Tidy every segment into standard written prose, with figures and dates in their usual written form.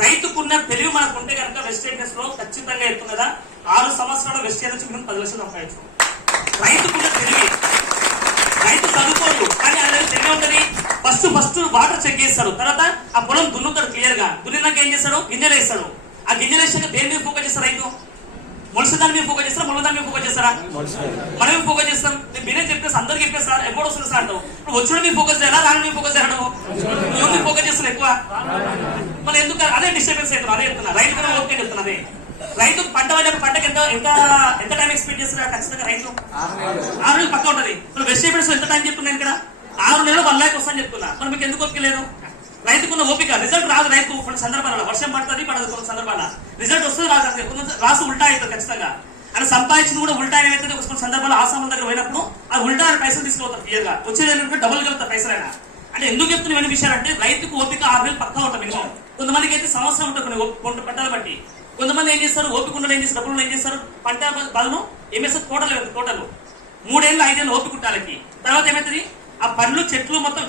రైతుకున్న తెలివి మనకు ఉంటే కనుక వెజిటేరియన్స్ లో ఖచ్చితంగా ఎత్తుంది కదా 6 సంవత్సరాల వెజిటేరియన్స్ మనం 10 లక్షలు సంపాదించు. రైతుకున్న తెలివి, రైతు చదువుకోడు కానీ ఆయన తెలివి ఉంటుంది. ఫస్ట్ వాటర్ చెక్ చేస్తాడు, తర్వాత ఆ పొలం దున్నుతాడు క్లియర్ గా. దున్నినాక ఏం చేస్తాడు, గింజలు వేస్తాడు. ఆ గింజలు వేసాక దేని మీద ఫోకస్ చేస్తారు రైతు? మొలసదాని మీద ఫోకస్ చేస్తారా, మొలదాని మీద ఫోకస్ చేస్తారా? మనం ఫోకస్ చేస్తాం. నేను మీరే చెప్పేసి అందరికి చెప్పేసి ఎప్పుడు వస్తుంది సార్ అంటావు. ఇప్పుడు వచ్చిన మీద ఫోకస్ చేయాలా, రాని మీద ఫోకస్ చేయడం? నువ్వు ఫోకస్ చేస్తాను ఎక్కువ. మరి ఎందుకు అదే డిస్టర్బెన్స్ అవుతున్నా? అదే చెప్తున్నా, రైతు కూడా ఓకే చెప్తున్నా. అదే రైతు పంట పడినప్పుడు పంటకి ఎంత టైం ఎక్స్పెక్ట్ చేస్తారా? ఖచ్చితంగా రైతు 6 నెలలు పక్క ఉంటది. ఇప్పుడు వెజిటేబుల్స్ ఎంత టైం చెప్తున్నా ఇక్కడ? 6 నెలలు 1 లాక్ వస్తాను చెప్తున్నా. మరి మీకు ఎందుకు ఓపిక లేదు? రైతుకున్న ఓపిక. రిజల్ట్ రాదు రైతు కొన్ని సందర్భాలలో, వర్షం పడుతుంది పడదు, కొన్ని సందర్భాల రిజల్ట్ వస్తుంది రాదు, రాసు ఉల్టా అవుతుంది ఖచ్చితంగా. అని సంపాదించింది కూడా ఉల్టా ఏమైతే కొన్ని సందర్భాలు ఆసాముల దగ్గర పోయినప్పుడు ఆ ఉల్టా పైసలు తీసుకుపోతారు క్లియర్ గా. వచ్చేది డబుల్ వెళ్తారు పైసలైనా. అంటే ఎందుకు చెప్తున్నా ఇవన్నీ విషయాలంటే రైతుకు ఓపిక 6 నెలలు పక్కా ఉంటుంది మినిమం. కొంతమందికి అయితే సంవత్సరం ఉంటుంది కొన్ని పంటలు బట్టి. కొంతమంది ఏం చేస్తారు, ఓపిక ఉండలు ఏం చేస్తారు, డబ్బులు ఏం చేస్తారు, పంట బదులు ఏం చేస్తారు, తోటలు 3 ఏళ్ళు 5 ఏళ్ళు ఓపిక ఉంటాలకి. తర్వాత ఏమవుతుంది, ఆ పండ్లు చెట్లు మొత్తం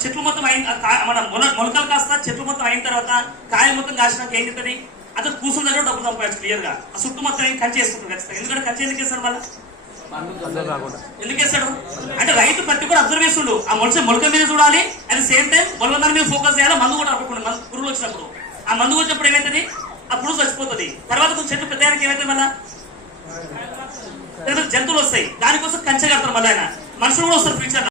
మన మొలకలు కాస్త చెట్లు మొత్తం అయిన తర్వాత కాయలు మొత్తం కాసినాక ఏం చెప్తుంది, అతను కూర్చున్న దగ్గర డబ్బులు సంపాదించు క్లియర్ గా. ఆ చుట్టూ మొత్తం ఏం కంచి వేసుకుంటారు ఖచ్చితంగా. ఎందుకంటే కంచి ఎందుకు వేస్తాడు మళ్ళీ? ఎందుకు వేస్తాడు అంటే రైతు ప్రతి కూడా అబ్జర్వ్ చేస్తుండు. ఆ మొలక మీద చూడాలి, అట్ సేమ్ టైం మొలక మీద ఫోకస్ చేయాలి. మందు కూడా అవ్వకుండా పురుగులు వచ్చినప్పుడు, ఆ మందు వచ్చినప్పుడు ఏమైతుంది, ఆ పురుగు చచ్చిపోతుంది. తర్వాత కొంచెం చెట్లు పెద్దయానికి ఏమైతే మళ్ళా జంతువులు వస్తాయి. దానికోసం కంచె కడతారు. మళ్ళీ ఆయన మనుషులు కూడా వస్తారు ఫ్యూచర్.